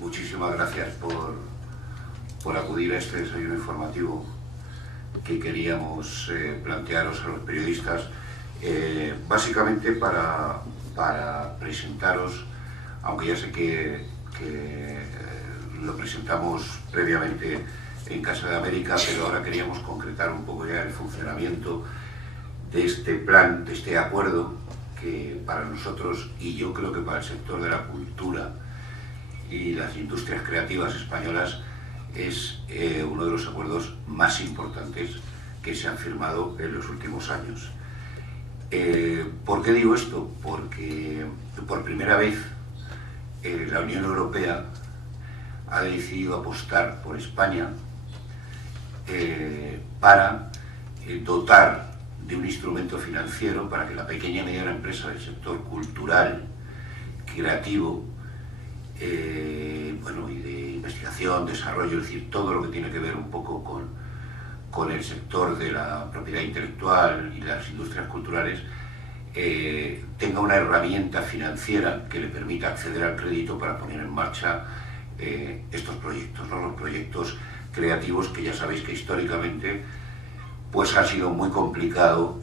Muchísimas gracias por acudir a este desayuno informativo que queríamos plantearos a los periodistas, básicamente para presentaros, aunque ya sé que lo presentamos previamente en Casa de América, pero ahora queríamos concretar un poco ya el funcionamiento de este plan, de este acuerdo, que para nosotros, y yo creo que para el sector de la cultura y las industrias creativas españolas, es uno de los acuerdos más importantes que se han firmado en los últimos años. ¿Por qué digo esto? Porque por primera vez la Unión Europea ha decidido apostar por España para dotar de un instrumento financiero para que la pequeña y mediana empresa del sector cultural, creativo, y de investigación, desarrollo, es decir, todo lo que tiene que ver un poco con el sector de la propiedad intelectual y las industrias culturales, tenga una herramienta financiera que le permita acceder al crédito para poner en marcha estos proyectos, ¿no? Los proyectos creativos que ya sabéis que históricamente pues ha sido muy complicado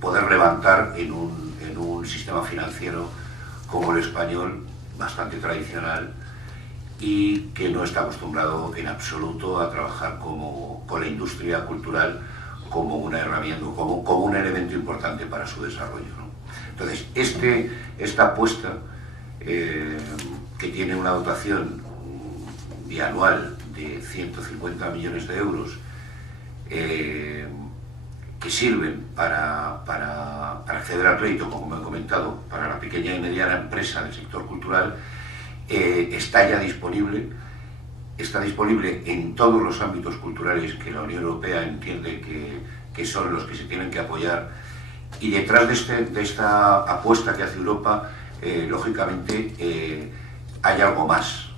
poder levantar en un sistema financiero como el español, bastante tradicional, y que no está acostumbrado en absoluto a trabajar con la industria cultural como una herramienta, como un elemento importante para su desarrollo, ¿no? Entonces, esta apuesta, que tiene una dotación bianual de 150 millones de euros, que sirven para acceder al crédito, como me he comentado, para la pequeña y mediana empresa del sector cultural, está ya disponible. Está disponible en todos los ámbitos culturales que la Unión Europea entiende que son los que se tienen que apoyar. Y detrás de esta apuesta que hace Europa, lógicamente, hay algo más.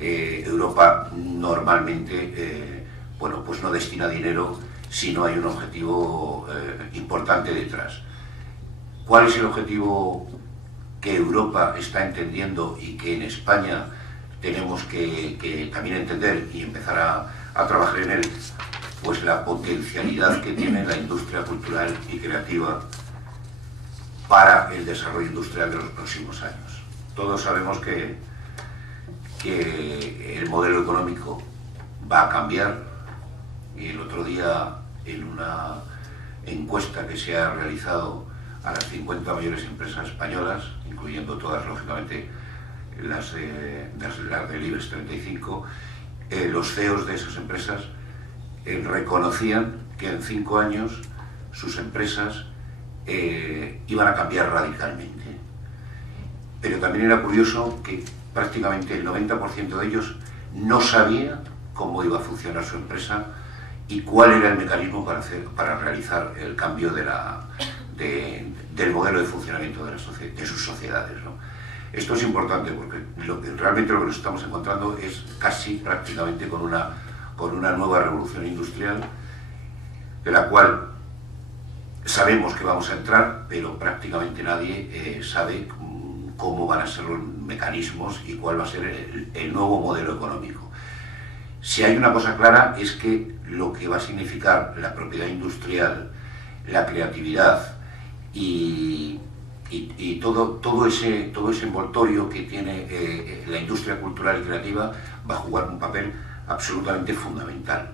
Europa normalmente pues no destina dinero si no hay un objetivo importante detrás. ¿Cuál es el objetivo que Europa está entendiendo y que en España tenemos que también entender y empezar a trabajar en él? Pues la potencialidad que tiene la industria cultural y creativa para el desarrollo industrial de los próximos años. Todos sabemos que el modelo económico va a cambiar, y el otro día, en una encuesta que se ha realizado a las 50 mayores empresas españolas, incluyendo todas, lógicamente, las del IBEX 35, los CEOs de esas empresas reconocían que en 5 años sus empresas iban a cambiar radicalmente. Pero también era curioso que prácticamente el 90% de ellos no sabía cómo iba a funcionar su empresa y cuál era el mecanismo para realizar el cambio del modelo de funcionamiento de sus sociedades, ¿no? Esto es importante porque realmente lo que nos estamos encontrando es casi prácticamente con una nueva revolución industrial, de la cual sabemos que vamos a entrar, pero prácticamente nadie sabe cómo van a ser los mecanismos y cuál va a ser el nuevo modelo económico. Si hay una cosa clara es que lo que va a significar la propiedad industrial, la creatividad y todo ese envoltorio que tiene la industria cultural y creativa va a jugar un papel absolutamente fundamental.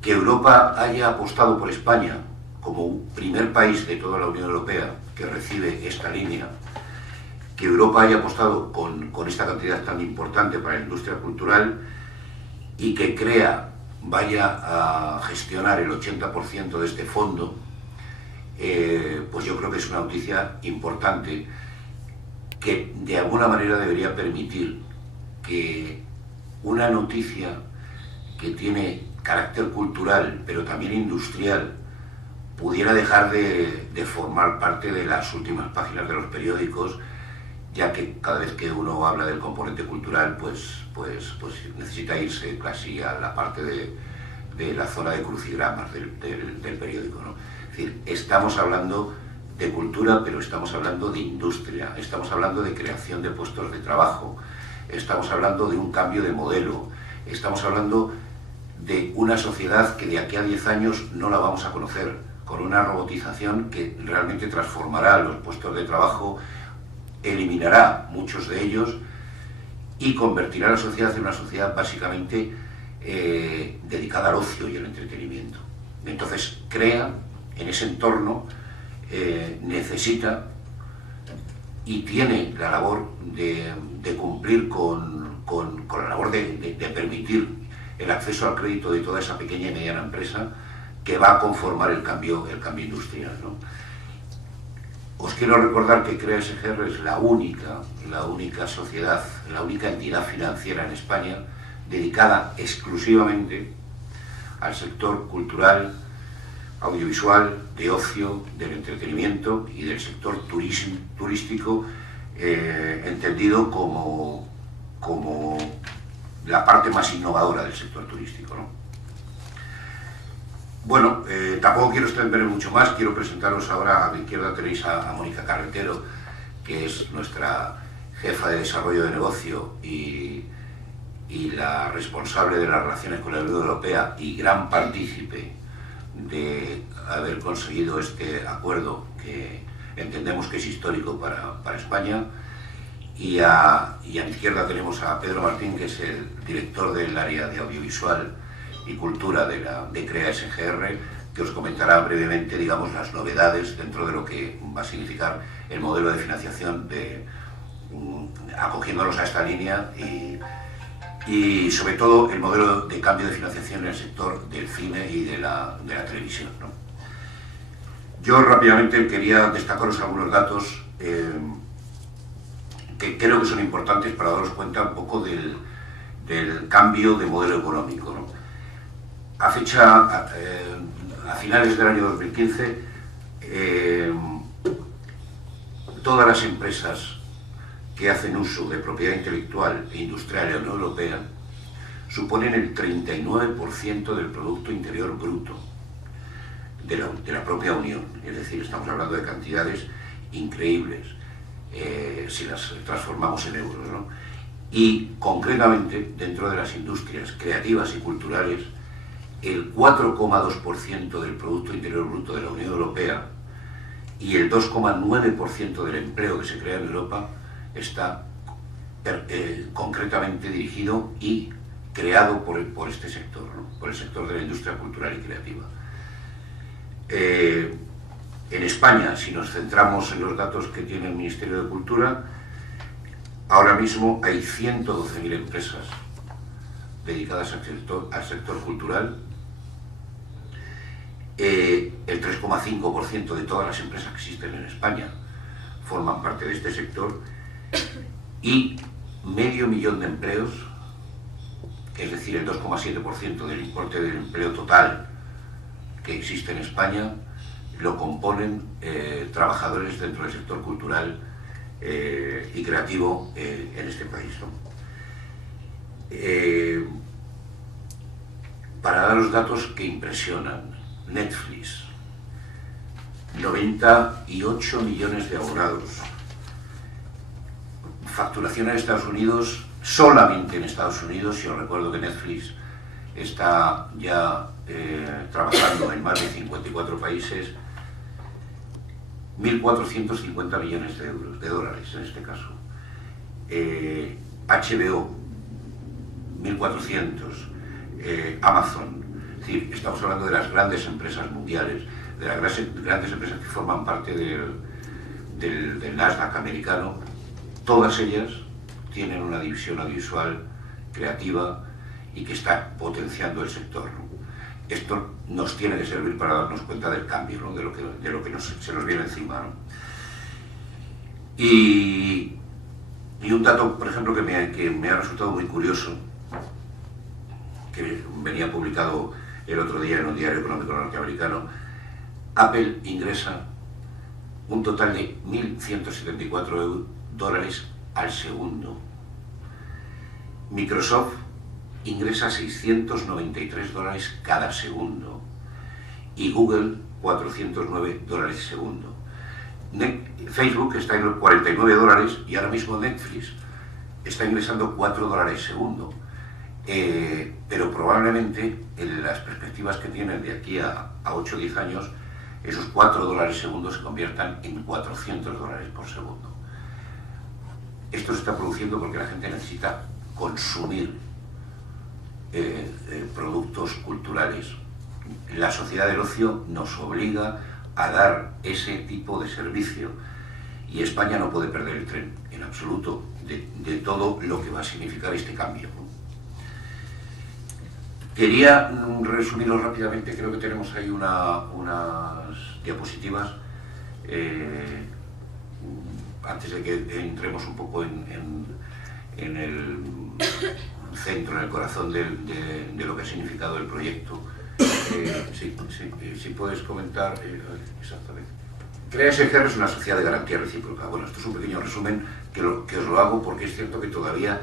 Que Europa haya apostado por España como un primer país de toda la Unión Europea que recibe esta línea, que Europa haya apostado con esta cantidad tan importante para la industria cultural y que vaya a gestionar el 80% de este fondo, pues yo creo que es una noticia importante que de alguna manera debería permitir que una noticia que tiene carácter cultural pero también industrial pudiera dejar de formar parte de las últimas páginas de los periódicos, ya que cada vez que uno habla del componente cultural pues necesita irse casi a la parte de la zona de crucigramas del periódico, ¿no? Es decir, estamos hablando de cultura, pero estamos hablando de industria, estamos hablando de creación de puestos de trabajo, estamos hablando de un cambio de modelo, estamos hablando de una sociedad que de aquí a 10 años no la vamos a conocer, con una robotización que realmente transformará los puestos de trabajo, eliminará muchos de ellos y convertirá a la sociedad en una sociedad básicamente dedicada al ocio y al entretenimiento. Entonces crea en ese entorno, necesita y tiene la labor de cumplir con la labor de permitir el acceso al crédito de toda esa pequeña y mediana empresa que va a conformar el cambio industrial, ¿no? Os quiero recordar que CREA SGR es la única sociedad, la única entidad financiera en España dedicada exclusivamente al sector cultural, audiovisual, de ocio, del entretenimiento y del sector turístico, entendido como la parte más innovadora del sector turístico, ¿no? Bueno, tampoco quiero extenderme mucho más, quiero presentaros ahora. A mi izquierda tenéis a Mónica Carretero, que es nuestra jefa de desarrollo de negocio y la responsable de las relaciones con la Unión Europea y gran partícipe de haber conseguido este acuerdo que entendemos que es histórico para España. Y a mi izquierda tenemos a Pedro Martín, que es el director del área de audiovisual y cultura de CREA SGR, que os comentará brevemente, digamos, las novedades dentro de lo que va a significar el modelo de financiación, acogiéndonos a esta línea y sobre todo el modelo de cambio de financiación en el sector del cine y de la televisión, ¿no? Yo rápidamente quería destacaros algunos datos que creo que son importantes para daros cuenta un poco del cambio de modelo económico, ¿no? A finales del año 2015, todas las empresas que hacen uso de propiedad intelectual e industrial en la Unión Europea suponen el 39% del Producto Interior Bruto de la propia Unión. Es decir, estamos hablando de cantidades increíbles si las transformamos en euros, ¿no? Y concretamente, dentro de las industrias creativas y culturales, el 4,2% del Producto Interior Bruto de la Unión Europea y el 2,9% del empleo que se crea en Europa está concretamente dirigido y creado por este sector, ¿no? Por el sector de la industria cultural y creativa. En España, si nos centramos en los datos que tiene el Ministerio de Cultura, ahora mismo hay 112.000 empresas dedicadas al sector cultural. El 3,5% de todas las empresas que existen en España forman parte de este sector y 500.000 de empleos, es decir, el 2,7% del importe del empleo total que existe en España, lo componen trabajadores dentro del sector cultural y creativo en este país, ¿no? Para daros datos que impresionan: Netflix, 98 millones de abonados, facturación en Estados Unidos, solamente en Estados Unidos, y os recuerdo que Netflix está ya trabajando en más de 54 países, 1.450 millones de euros, de dólares en este caso. HBO, 1.400, Amazon. Es decir, estamos hablando de las grandes empresas mundiales, de las grandes empresas que forman parte del Nasdaq americano. Todas ellas tienen una división audiovisual creativa y que está potenciando el sector, ¿no? Esto nos tiene que servir para darnos cuenta del cambio, ¿no? de lo que se nos viene encima, ¿no? Y un dato, por ejemplo, que me ha resultado muy curioso, que venía publicado el otro día en un diario económico norteamericano: Apple ingresa un total de $1.174 al segundo. Microsoft ingresa $693 cada segundo y Google $409 segundo. Facebook está en los $49 y ahora mismo Netflix está ingresando $4 segundo. Pero probablemente en las perspectivas que tienen de aquí a 8 o 10 años, esos $4 segundos se conviertan en $400 por segundo. Esto se está produciendo porque la gente necesita consumir productos culturales. La sociedad del ocio nos obliga a dar ese tipo de servicio y España no puede perder el tren en absoluto de todo lo que va a significar este cambio. Quería resumirlo rápidamente, creo que tenemos ahí unas diapositivas antes de que entremos un poco en el centro, en el corazón de lo que ha significado el proyecto. Si puedes comentar exactamente. CREA SGR es una sociedad de garantía recíproca. Bueno, esto es un pequeño resumen que os lo hago porque es cierto que todavía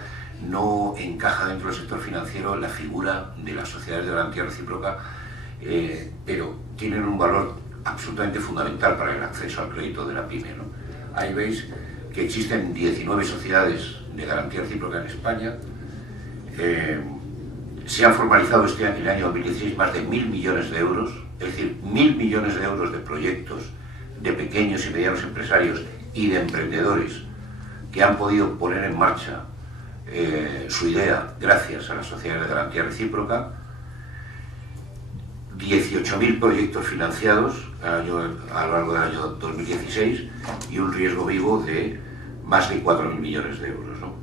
no encaja dentro del sector financiero la figura de las sociedades de garantía recíproca, pero tienen un valor absolutamente fundamental para el acceso al crédito de la PYME, ¿no? Ahí veis que existen 19 sociedades de garantía recíproca en España. Se han formalizado este año, en el año 2016, más de 1.000 millones de euros, es decir, 1.000 millones de euros de proyectos de pequeños y medianos empresarios y de emprendedores que han podido poner en marcha su idea gracias a las sociedades de garantía recíproca. 18.000 proyectos financiados a lo largo del año 2016 y un riesgo vivo de más de 4.000 millones de euros, ¿no?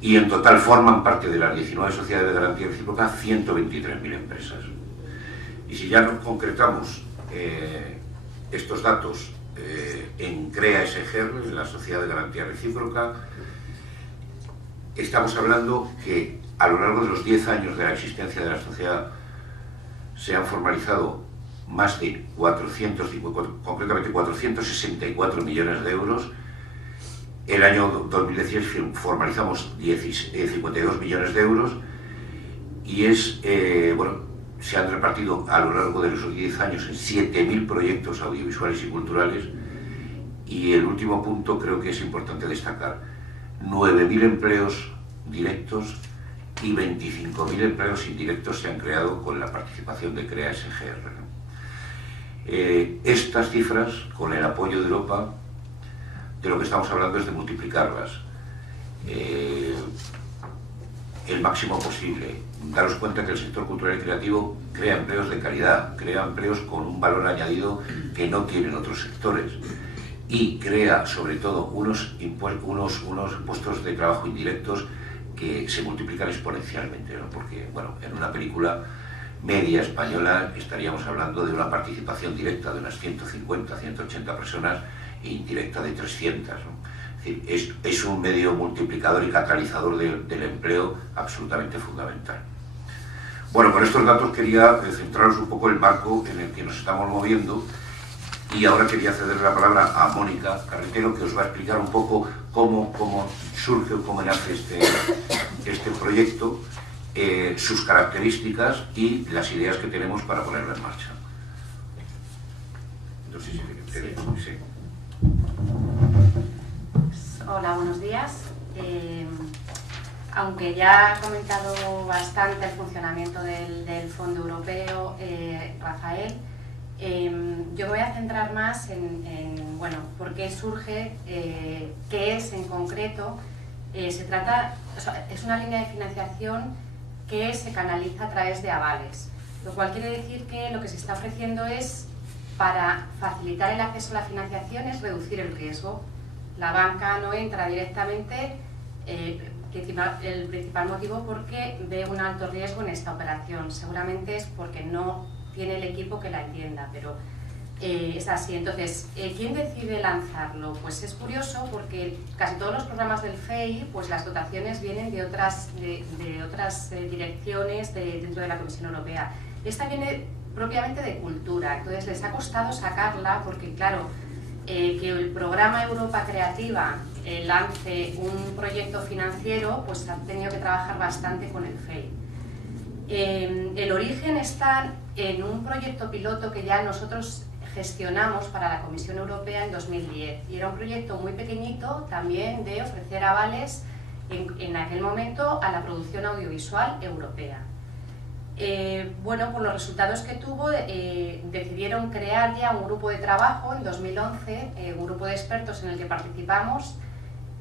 Y en total forman parte de las 19 sociedades de garantía recíproca 123.000 empresas. Y si ya nos concretamos estos datos en CREA SGR, en la sociedad de garantía recíproca, estamos hablando que a lo largo de los 10 años de la existencia de la sociedad se han formalizado más de concretamente 464 millones de euros. El año 2016 formalizamos 52 millones de euros y se han repartido a lo largo de los 10 años en 7.000 proyectos audiovisuales y culturales. Y el último punto creo que es importante destacar: 9.000 empleos directos y 25.000 empleos indirectos se han creado con la participación de CREA SGR. Estas cifras, con el apoyo de Europa, de lo que estamos hablando es de multiplicarlas el máximo posible. Daros cuenta que el sector cultural y creativo crea empleos de calidad, crea empleos con un valor añadido que no tienen otros sectores y crea sobre todo unos puestos de trabajo indirectos que se multiplican exponencialmente, ¿no? Porque, bueno, en una película media española estaríamos hablando de una participación directa de unas 150, 180 personas e indirecta de 300, ¿no? Es decir, es un medio multiplicador y catalizador del empleo absolutamente fundamental. Bueno, con estos datos quería centraros un poco el marco en el que nos estamos moviendo y ahora quería ceder la palabra a Mónica Carretero, que os va a explicar un poco cómo surge o cómo nace este proyecto, sus características y las ideas que tenemos para ponerlo en marcha. Entonces, sí. Hola, buenos días. Aunque ya ha comentado bastante el funcionamiento del Fondo Europeo, Rafael, yo me voy a centrar más en por qué surge, qué es en concreto. Es una línea de financiación que se canaliza a través de avales, lo cual quiere decir que lo que se está ofreciendo es, para facilitar el acceso a la financiación, es reducir el riesgo. La banca no entra directamente, el principal motivo porque ve un alto riesgo en esta operación. Seguramente es porque no tiene el equipo que la entienda, pero es así. Entonces, ¿quién decide lanzarlo? Pues es curioso porque casi todos los programas del FEI, pues las dotaciones vienen de otras direcciones dentro de la Comisión Europea. Esta viene propiamente de cultura, entonces les ha costado sacarla porque, claro, que el programa Europa Creativa lance un proyecto financiero, pues han tenido que trabajar bastante con el FEI. El origen está en un proyecto piloto que ya nosotros gestionamos para la Comisión Europea en 2010 y era un proyecto muy pequeñito también de ofrecer avales en aquel momento a la producción audiovisual europea. Bueno, por los resultados que tuvo, decidieron crear ya un grupo de trabajo en 2011, un grupo de expertos en el que participamos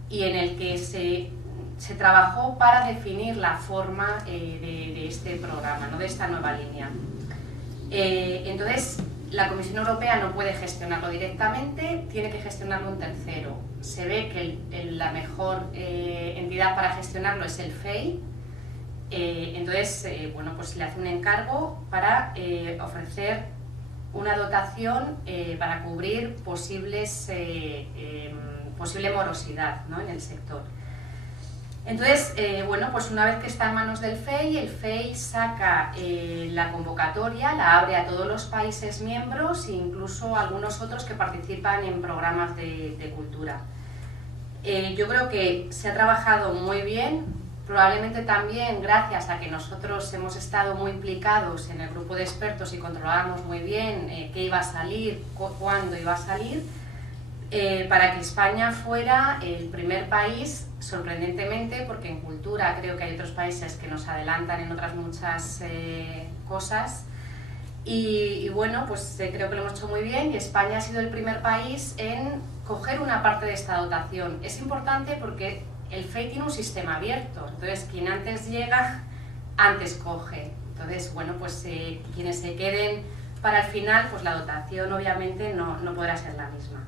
y en el que se trabajó para definir la forma de este programa, ¿no? De esta nueva línea. Entonces, la Comisión Europea no puede gestionarlo directamente, tiene que gestionarlo un tercero. Se ve que la mejor entidad para gestionarlo es el FEI. Entonces, bueno, pues le hace un encargo para ofrecer una dotación para cubrir posible morosidad, ¿no? En el sector. Entonces, bueno, pues una vez que está en manos del FEI, el FEI saca la convocatoria, la abre a todos los países miembros e incluso a algunos otros que participan en programas de cultura. Yo creo que se ha trabajado muy bien, probablemente también gracias a que nosotros hemos estado muy implicados en el grupo de expertos y controlábamos muy bien qué iba a salir, cuándo iba a salir, para que España fuera el primer país, sorprendentemente, porque en cultura creo que hay otros países que nos adelantan en otras muchas cosas, y bueno, pues creo que lo hemos hecho muy bien y España ha sido el primer país en coger una parte de esta dotación. Es importante porque el FEI tiene un sistema abierto, entonces quien antes llega, antes coge. Entonces, bueno, pues quienes se queden para el final, pues la dotación obviamente no podrá ser la misma.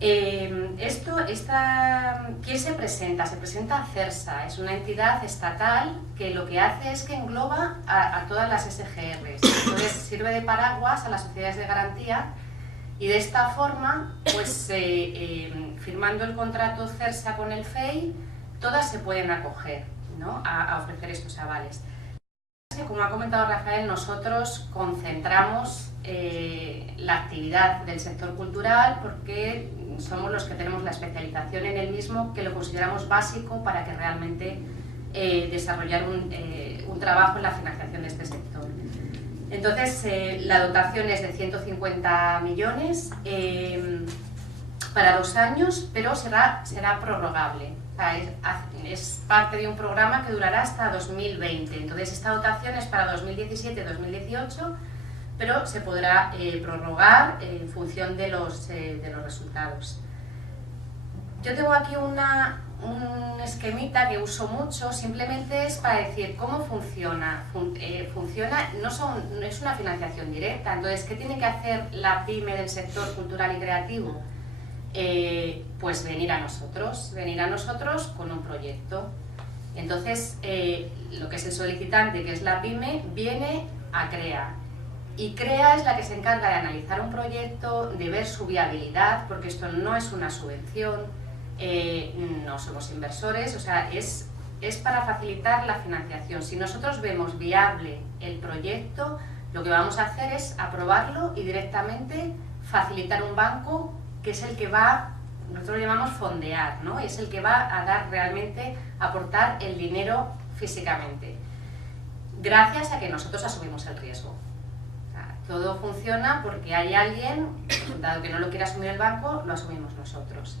¿Quién se presenta? Se presenta CERSA, es una entidad estatal que lo que hace es que engloba a todas las SGRs, entonces sirve de paraguas a las sociedades de garantía y de esta forma, pues firmando el contrato CERSA con el FEI, todas se pueden acoger, ¿no? a ofrecer estos avales. Como ha comentado Rafael, nosotros concentramos la actividad del sector cultural porque somos los que tenemos la especialización en el mismo, que lo consideramos básico para que realmente desarrollar un trabajo en la financiación de este sector. Entonces, la dotación es de 150 millones para 2 años, pero será prorrogable. O sea, es parte de un programa que durará hasta 2020. Entonces, esta dotación es para 2017-2018, pero se podrá prorrogar en función de los resultados. Yo tengo aquí un esquemita que uso mucho, simplemente es para decir cómo funciona. No es una financiación directa, entonces, ¿qué tiene que hacer la pyme del sector cultural y creativo? Pues venir a nosotros con un proyecto. Entonces, lo que es el solicitante, que es la pyme, viene a CREA. Y CREA es la que se encarga de analizar un proyecto, de ver su viabilidad, porque esto no es una subvención, no somos inversores, o sea, es para facilitar la financiación. Si nosotros vemos viable el proyecto, lo que vamos a hacer es aprobarlo y directamente facilitar un banco que es el que va, nosotros lo llamamos fondear, ¿no? Es el que va a dar realmente, aportar el dinero físicamente, gracias a que nosotros asumimos el riesgo. Todo funciona porque hay alguien, dado que no lo quiere asumir el banco, lo asumimos nosotros.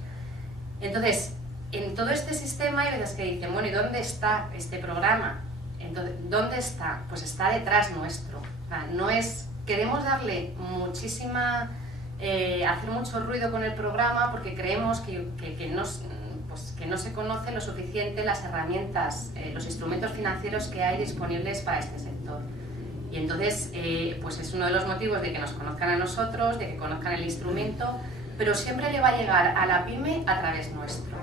Entonces, en todo este sistema hay veces que dicen, bueno, ¿y dónde está este programa? Entonces, ¿dónde está? Pues está detrás nuestro. O sea, queremos darle hacer mucho ruido con el programa porque creemos que no se conoce lo suficiente las herramientas, los instrumentos financieros que hay disponibles para este sector. Y entonces, pues es uno de los motivos de que nos conozcan a nosotros, de que conozcan el instrumento, pero siempre le va a llegar a la pyme a través nuestro.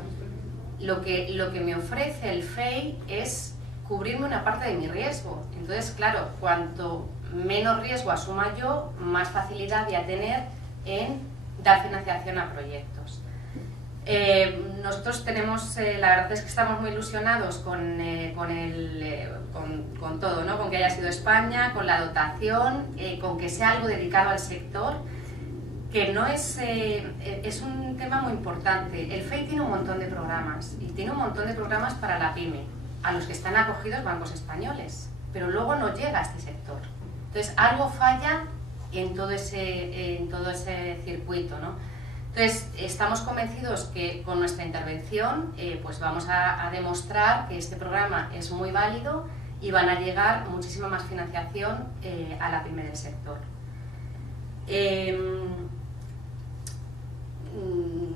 Lo que me ofrece el FEI es cubrirme una parte de mi riesgo. Entonces, claro, cuanto menos riesgo asuma yo, más facilidad voy a tener en dar financiación a proyectos. Nosotros tenemos, la verdad es que estamos muy ilusionados con todo, ¿no? Con que haya sido España, con la dotación, con que sea algo dedicado al sector, que no es un tema muy importante. El FEI tiene un montón de programas y tiene un montón de programas para la pyme, a los que están acogidos bancos españoles, pero luego no llega a este sector. Entonces algo falla en todo ese circuito, ¿no? Entonces, estamos convencidos que con nuestra intervención pues vamos a demostrar que este programa es muy válido y van a llegar muchísima más financiación a la pyme del sector.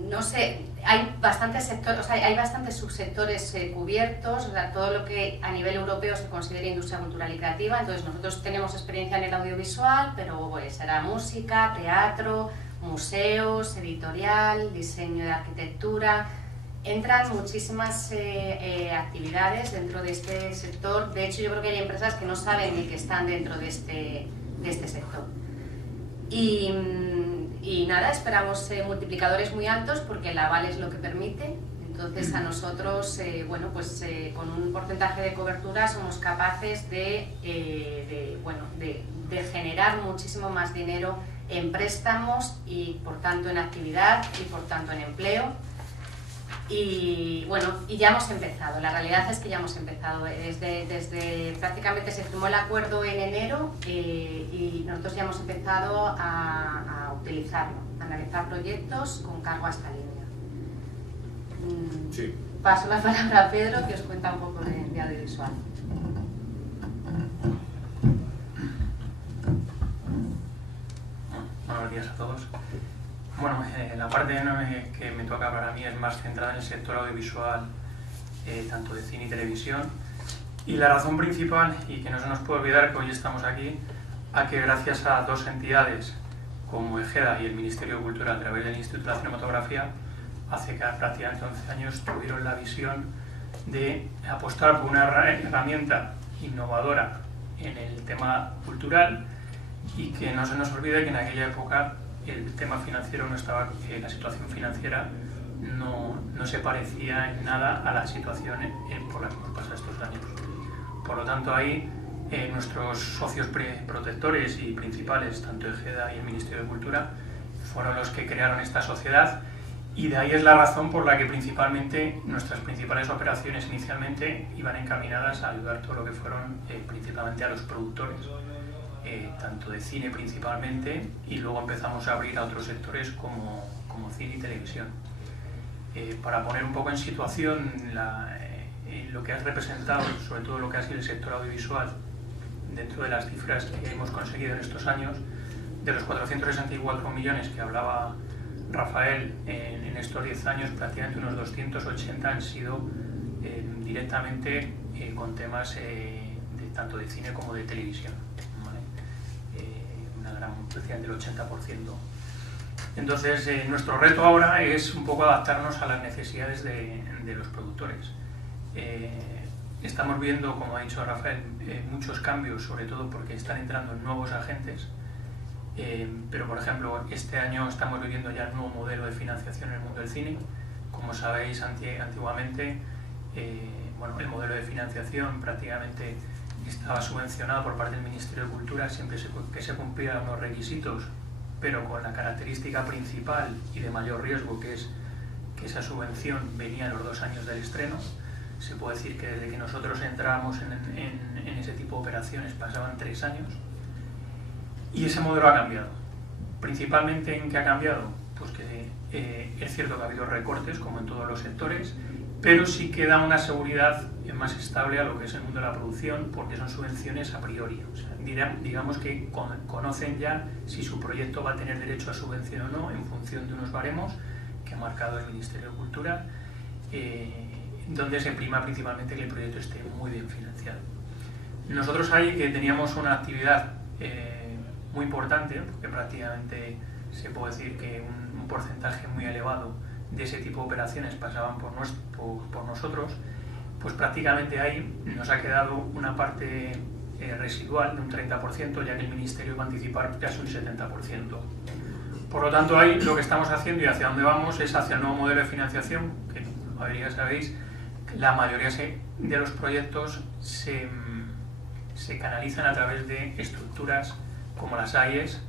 No sé, hay bastantes sectores, o sea, hay bastantes subsectores cubiertos, o sea, todo lo que a nivel europeo se considera industria cultural y creativa. Entonces nosotros tenemos experiencia en el audiovisual, pero pues será música, teatro, museos, editorial, diseño de arquitectura. Entran muchísimas actividades dentro de este sector. De hecho, yo creo que hay empresas que no saben ni que están dentro de este sector. Y nada, esperamos multiplicadores muy altos porque el aval es lo que permite. Entonces a nosotros, bueno, pues con un porcentaje de cobertura somos capaces de generar muchísimo más dinero en préstamos y por tanto en actividad y por tanto en empleo. Y bueno, y ya hemos empezado, la realidad es que ya hemos empezado, desde prácticamente se firmó el acuerdo en enero y nosotros ya hemos empezado a utilizarlo, a analizar proyectos con cargo a esta línea. Sí. Paso la palabra a Pedro, que os cuenta un poco de audiovisual. Buenos días a todos. Bueno, la parte que me toca para mí es más centrada en el sector audiovisual, tanto de cine y televisión. Y la razón principal, y que no se nos puede olvidar que hoy estamos aquí, a que gracias a dos entidades como EGEDA y el Ministerio de Cultura a través del Instituto de la Cinematografía, hace prácticamente 11 años tuvieron la visión de apostar por una herramienta innovadora en el tema cultural y que no se nos olvide que en aquella época el tema financiero no estaba, la situación financiera no se parecía en nada a la situación por la que hemos pasado estos años. Por lo tanto, ahí nuestros socios protectores y principales, tanto EGEDA y el Ministerio de Cultura, fueron los que crearon esta sociedad y de ahí es la razón por la que principalmente nuestras principales operaciones inicialmente iban encaminadas a ayudar todo lo que fueron principalmente a los productores, tanto de cine principalmente, y luego empezamos a abrir a otros sectores como cine y televisión. Para poner un poco en situación lo que has representado, sobre todo lo que ha sido el sector audiovisual, dentro de las cifras que hemos conseguido en estos años, de los 464 millones que hablaba Rafael en estos 10 años, prácticamente unos 280 han sido directamente con temas tanto de cine como de televisión, ¿vale? Una gran prácticamente el 80%. Entonces, nuestro reto ahora es un poco adaptarnos a las necesidades de los productores. Estamos viendo, como ha dicho Rafael, muchos cambios, sobre todo porque están entrando nuevos agentes, pero por ejemplo, este año estamos viviendo ya el nuevo modelo de financiación en el mundo del cine. Como sabéis, antiguamente el modelo de financiación prácticamente estaba subvencionado por parte del Ministerio de Cultura siempre que se cumplieran los requisitos, pero con la característica principal y de mayor riesgo, que es que esa subvención venía en los 2 años del estreno. Se puede decir que desde que nosotros entrábamos en ese tipo de operaciones pasaban 3 años y ese modelo ha cambiado. Principalmente, ¿en qué ha cambiado? Pues que es cierto que ha habido recortes, como en todos los sectores, pero sí que da una seguridad más estable a lo que es el mundo de la producción, porque son subvenciones a priori. O sea, digamos que conocen ya si su proyecto va a tener derecho a subvención o no en función de unos baremos que ha marcado el Ministerio de Cultura, donde se prima principalmente que el proyecto esté muy bien financiado. Nosotros ahí que teníamos una actividad muy importante, porque prácticamente se puede decir que un porcentaje muy elevado de ese tipo de operaciones pasaban por nosotros, pues prácticamente ahí nos ha quedado una parte residual de un 30%, ya que el Ministerio va a anticipar casi un 70%. Por lo tanto, ahí lo que estamos haciendo y hacia dónde vamos es hacia el nuevo modelo de financiación, que ya sabéis, la mayoría de los proyectos se canalizan a través de estructuras como las AIES,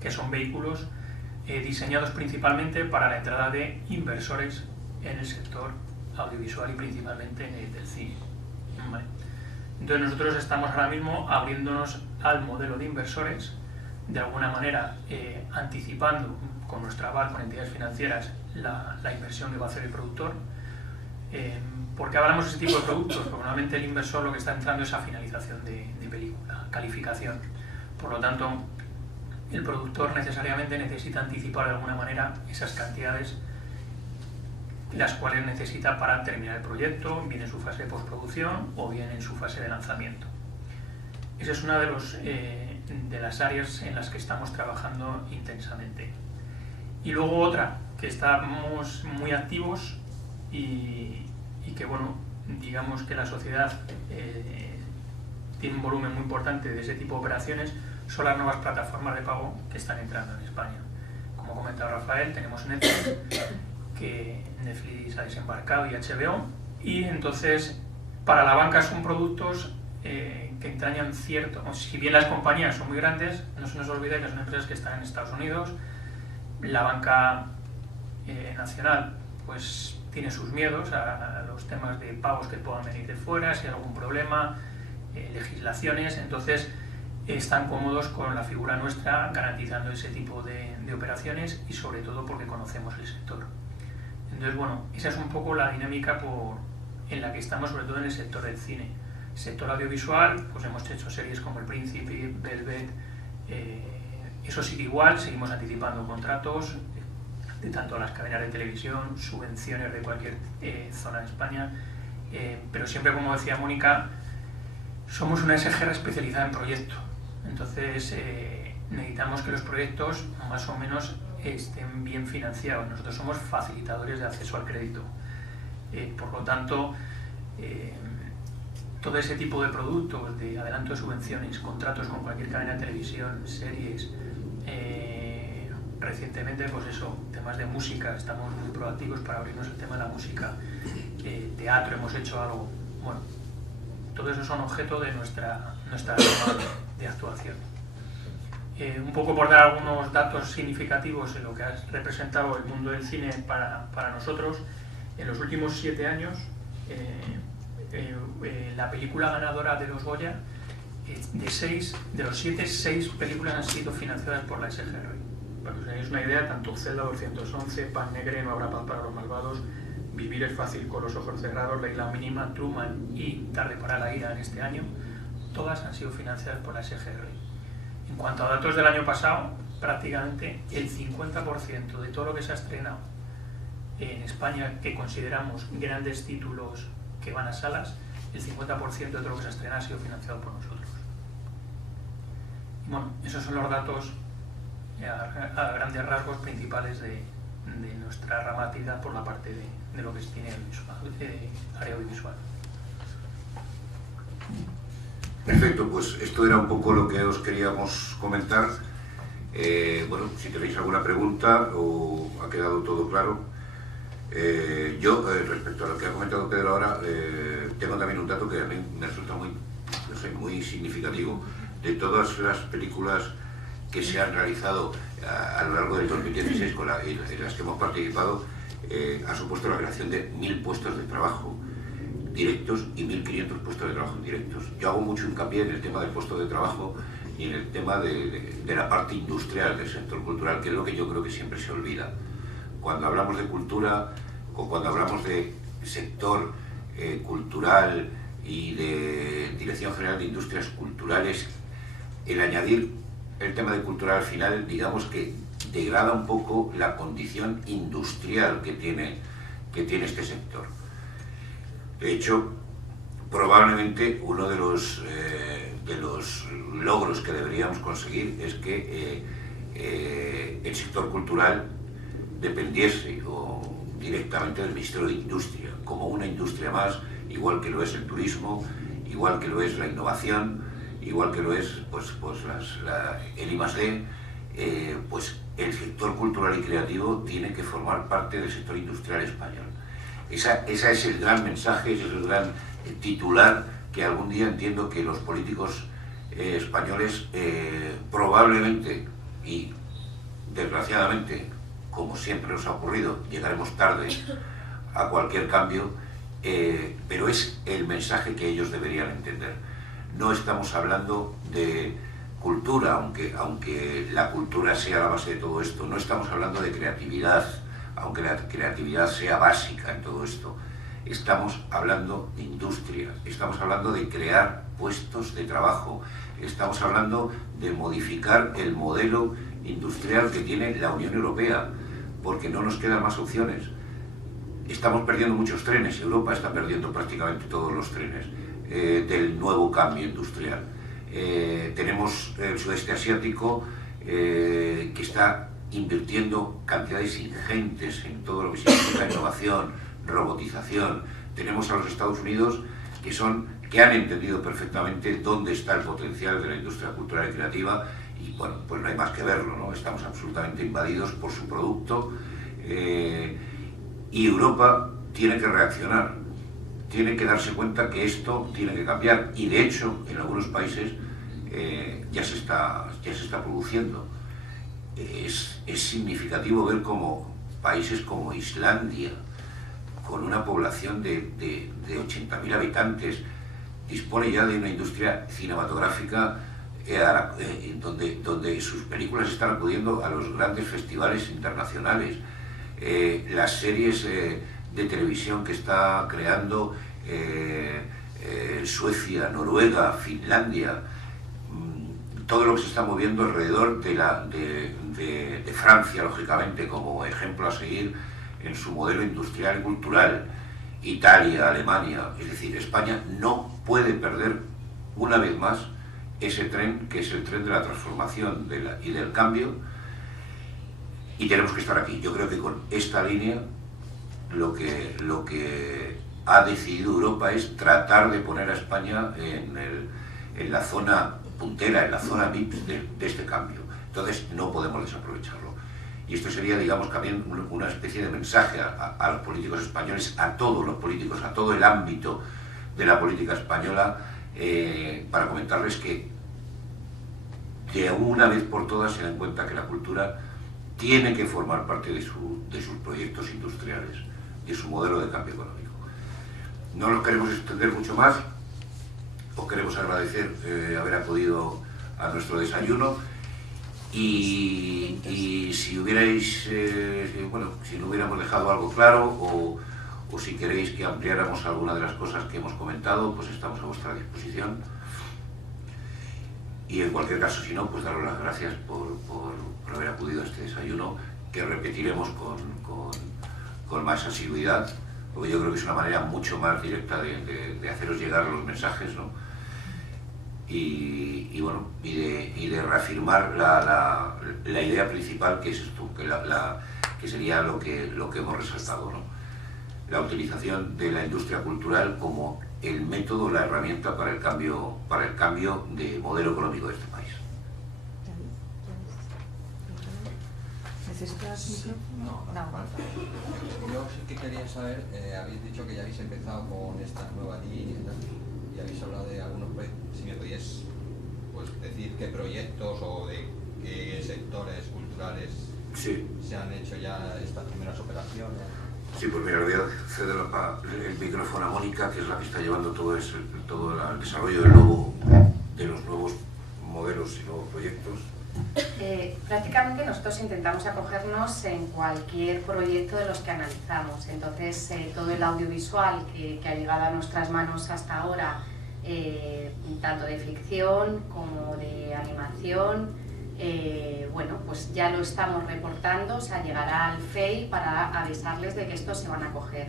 que son vehículos diseñados principalmente para la entrada de inversores en el sector audiovisual y principalmente en el del cine. ¿Vale? Entonces nosotros estamos ahora mismo abriéndonos al modelo de inversores, de alguna manera anticipando con nuestro aval con entidades financieras la inversión que va a hacer el productor. ¿Por qué hablamos de ese tipo de productos? Porque normalmente el inversor lo que está entrando es a finalización de película, calificación. Por lo tanto, el productor necesariamente necesita anticipar de alguna manera esas cantidades, las cuales necesita para terminar el proyecto, bien en su fase de postproducción o bien en su fase de lanzamiento. Esa es una de las áreas en las que estamos trabajando intensamente. Y luego otra, que estamos muy activos y que, bueno, digamos que la sociedad tiene un volumen muy importante de ese tipo de operaciones, son las nuevas plataformas de pago que están entrando en España. Como comentaba Rafael, tenemos Netflix, que Netflix ha desembarcado, y HBO, y entonces para la banca son productos que entrañan cierto, si bien las compañías son muy grandes, no se nos olvide que son empresas que están en Estados Unidos. La banca nacional pues tiene sus miedos a los temas de pagos que puedan venir de fuera, si hay algún problema, legislaciones, entonces están cómodos con la figura nuestra garantizando ese tipo de operaciones, y sobre todo porque conocemos el sector. Entonces, bueno, esa es un poco la dinámica en la que estamos, sobre todo en el sector del cine. Sector audiovisual, pues hemos hecho series como El Príncipe, Velvet, eso sigue igual, seguimos anticipando contratos de tanto a las cadenas de televisión, subvenciones de cualquier zona de España, pero siempre, como decía Mónica, somos una SGR especializada en proyecto, entonces necesitamos que los proyectos más o menos estén bien financiados. Nosotros somos facilitadores de acceso al crédito, por lo tanto todo ese tipo de productos de adelanto de subvenciones, contratos con cualquier cadena de televisión, series, recientemente pues eso, temas de música, estamos muy proactivos para abrirnos el tema de la música, teatro hemos hecho algo, bueno, todo eso son objeto de nuestra rama de actuación. Un poco por dar algunos datos significativos en lo que ha representado el mundo del cine para nosotros, en los últimos 7 años, la película ganadora de los Goya, de los 7, 6 películas han sido financiadas por la SGR. Para que os hagáis una idea, tanto Zelda 211, Pan Negre, No habrá paz para los malvados, Vivir es fácil con los ojos cerrados, La isla mínima, Truman y Tarde para la ira en este año, todas han sido financiadas por la SGR. En cuanto a datos del año pasado, prácticamente el 50% de todo lo que se ha estrenado en España, que consideramos grandes títulos que van a salas, el 50% de todo lo que se ha estrenado ha sido financiado por nosotros. Y bueno, esos son los datos a grandes rasgos principales de nuestra rama de actividad por la parte de lo que es cine área audiovisual. Perfecto, pues esto era un poco lo que os queríamos comentar. Bueno, si tenéis alguna pregunta o ha quedado todo claro. Yo, respecto a lo que ha comentado Pedro ahora, tengo también un dato que a mí me resulta muy significativo. De todas las películas que se han realizado a lo largo del 2016 en las que hemos participado, ha supuesto la creación de 1000 puestos de trabajo directos y 1500 puestos de trabajo indirectos. Yo hago mucho hincapié en el tema del puesto de trabajo y en el tema de la parte industrial del sector cultural, que es lo que yo creo que siempre se olvida. Cuando hablamos de cultura o cuando hablamos de sector cultural y de Dirección General de Industrias Culturales, el añadir el tema de cultural al final, digamos que degrada un poco la condición industrial que tiene este sector. De hecho, probablemente uno de los logros que deberíamos conseguir es que el sector cultural dependiese directamente del Ministerio de Industria, como una industria más, igual que lo es el turismo, igual que lo es la innovación, igual que lo es el I+D, pues el sector cultural y creativo tiene que formar parte del sector industrial español. Ese es el gran mensaje, ese es el gran titular que algún día entiendo que los políticos españoles probablemente y desgraciadamente, como siempre nos ha ocurrido, llegaremos tarde a cualquier cambio, pero es el mensaje que ellos deberían entender. No estamos hablando de cultura, aunque la cultura sea la base de todo esto, no estamos hablando de creatividad, aunque la creatividad sea básica en todo esto. Estamos hablando de industria, estamos hablando de crear puestos de trabajo, estamos hablando de modificar el modelo industrial que tiene la Unión Europea, porque no nos quedan más opciones. Estamos perdiendo muchos trenes, Europa está perdiendo prácticamente todos los trenes del nuevo cambio industrial. Tenemos el sudeste asiático que está invirtiendo cantidades ingentes en todo lo que significa innovación, robotización. Tenemos a los Estados Unidos que han entendido perfectamente dónde está el potencial de la industria cultural y creativa, y bueno, pues no hay más que verlo, ¿no? Estamos absolutamente invadidos por su producto, y Europa tiene que reaccionar, tiene que darse cuenta que esto tiene que cambiar, y de hecho en algunos países ya se está produciendo. Es significativo ver cómo países como Islandia, con una población de 80.000 habitantes, dispone ya de una industria cinematográfica donde sus películas están acudiendo a los grandes festivales internacionales. Las series de televisión que está creando Suecia, Noruega, Finlandia, todo lo que se está moviendo alrededor de Francia, lógicamente, como ejemplo a seguir en su modelo industrial y cultural, Italia, Alemania, es decir, España no puede perder una vez más ese tren, que es el tren de la transformación y del cambio, y tenemos que estar aquí. Yo creo que con esta línea lo que ha decidido Europa es tratar de poner a España en la zona puntera, en la zona VIP de este cambio. Entonces no podemos desaprovecharlo. Y esto sería, digamos, también una especie de mensaje a los políticos españoles, a todos los políticos, a todo el ámbito de la política española, para comentarles que de una vez por todas se den cuenta que la cultura tiene que formar parte de sus proyectos industriales, de su modelo de cambio económico. No nos queremos extender mucho más, os queremos agradecer haber acudido a nuestro desayuno, y si hubierais, si no hubiéramos dejado algo claro, o si queréis que ampliáramos alguna de las cosas que hemos comentado, pues estamos a vuestra disposición. Y en cualquier caso, si no, pues daros las gracias por haber acudido a este desayuno, que repetiremos con más asiduidad, porque yo creo que es una manera mucho más directa de haceros llegar los mensajes, ¿no? Y de reafirmar la idea principal, que es esto, que sería lo que hemos resaltado, ¿no? La utilización de la industria cultural como el método, la herramienta para el cambio de modelo económico de este país. ¿Necesitas micrófono? No, falta. Yo sí que quería saber, habéis dicho que ya habéis empezado con esta nueva línea y habéis hablado de algunos proyectos. Si me podíais decir qué proyectos o de qué sectores culturales se han hecho ya estas primeras operaciones. Sí, pues mira, le voy a ceder el micrófono a Mónica, que es la que está llevando todo el desarrollo de los nuevos modelos y nuevos proyectos. Prácticamente nosotros intentamos acogernos en cualquier proyecto de los que analizamos. Entonces, todo el audiovisual que ha llegado a nuestras manos hasta ahora, tanto de ficción como de animación, pues ya lo estamos reportando, o sea, llegará al FEI para avisarles de que estos se van a acoger.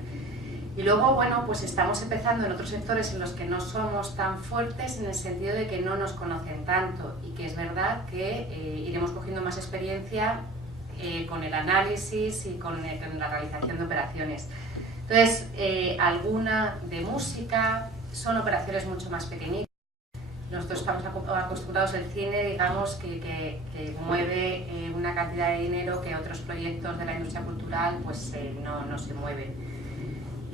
Y luego, pues estamos empezando en otros sectores en los que no somos tan fuertes, en el sentido de que no nos conocen tanto, y que es verdad que iremos cogiendo más experiencia con el análisis y con la realización de operaciones. Entonces, alguna de música, son operaciones mucho más pequeñitas. Nosotros estamos acostumbrados al cine, digamos, que mueve una cantidad de dinero que otros proyectos de la industria cultural pues no se mueven.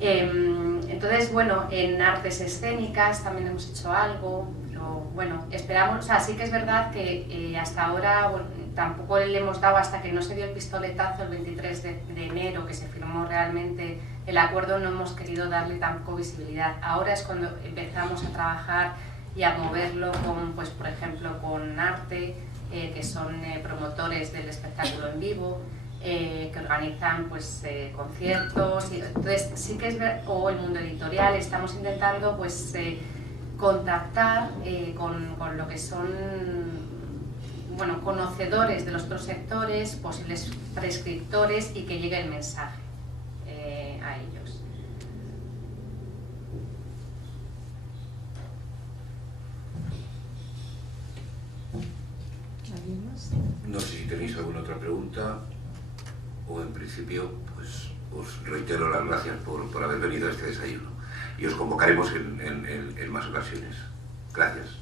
Entonces, en artes escénicas también hemos hecho algo, pero esperamos, o sea, sí que es verdad que hasta ahora tampoco le hemos dado, hasta que no se dio el pistoletazo el 23 de enero, que se firmó realmente el acuerdo, no hemos querido darle tampoco visibilidad. Ahora es cuando empezamos a trabajar y a moverlo con, pues, por ejemplo, con Arte, que son promotores del espectáculo en vivo, que organizan pues, conciertos. Entonces, sí que es o el mundo editorial, estamos intentando pues, contactar con lo que son, bueno, conocedores de los otros sectores, posibles prescriptores, y que llegue el mensaje a ellos. ¿Alguien más? No sé si tenéis alguna otra pregunta, o en principio pues os reitero las gracias por haber venido a este desayuno y os convocaremos en más ocasiones. Gracias.